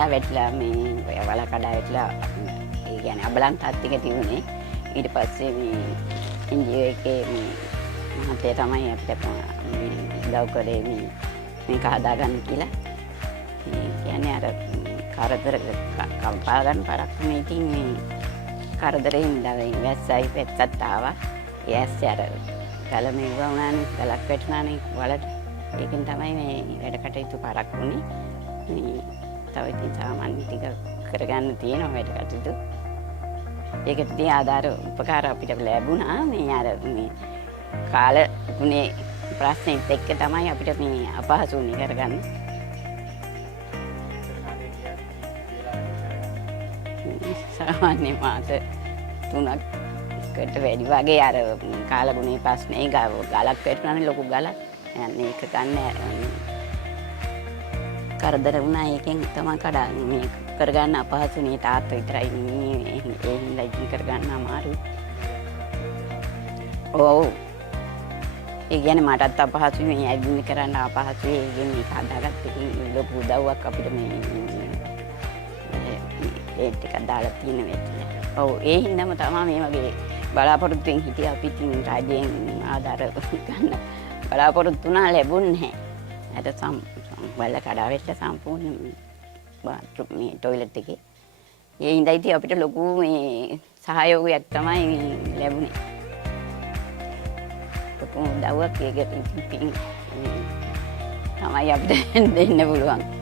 කඩා වැටලා මේ වල කඩා වැටලා ඒ කියන්නේ අබලන් තාත්තික තිබුණේ. ඊට පස්සේ මේ ඉන්දියාවේ එකේ මේ මහත්තයා තමයි අපිට උදව් කරේ මේක හදාගන්න කියලා. ඒ කියන්නේ අර කරදර කම්පා ගන්න පරක් මේ ඉතින් මේ කරදරේ ඉඳලා වැස්සයි පෙත්තත් ආවා. ඒ ඇස්සේ අර ගල මෙව්වා වුණානේ ගලක් වැටුණානේ වලට. ඒකෙන් තමයි මේ වැඩ කටයුතු පරක් වුණේ. මේ තව ඉතින් සාමාන්‍ය ටික කරගන්න තියෙනවා වැඩ කටයුතු. ඒකට ඉතින් ආධාර උපකාර අපිට ලැබුණා. මේ අර මේ කාල ගුණේ ප්‍රශ්නෙත් එක්ක තමයි අපිට මේ අපහසු වෙන්නේ කරගන්න. සාමාන්‍ය මාස 3කට වැඩි වගේ අර කාල ගුණේ ප්‍රශ්නේ ගලක් වැටුණානේ ලොකු ගලක්. යන්නේ ඒක ගන්න කරදර වුණා. ඒකෙන් තමයි මේ කරගන්න අපහසුනේ. තාත්තා විතරයි ඉන්නේ. ඒ හින්දා ඉතින් කරගන්න අමාරුයි. ඔව්. ඒ කියන්නේ මටත් අපහසුයි මේ ඇවිදින්න කරන්න අපහසුයි. ඒ කියන්නේ මේක හදාගත්ත ඉතින් ලොකු උදව්වක් අපිට මේ ඒ ටික දාලා තියෙන වෙන්නේ. ඔව් ඒ හින්දාම තමයි මේ වගේ බලාපොරොත්තුෙන් හිටියා. අපි ඉතින් රාජ්‍යයෙන් ආධාර ගන්න බලාපොරොත්තු වුණා ලැබුණේ නැහැ. අර වල කඩා වැටලා සම්පූර්ණ බාත්රූම් මේ টয়ලට් එකේ. ඒ හින්දා ඉතින් අපිට ලොකු මේ සහයෝගයක් තමයි ලැබුණේ. ලොකු උදව්වක් ඒකට තමයි අපිට දෙන්න පුළුවන්.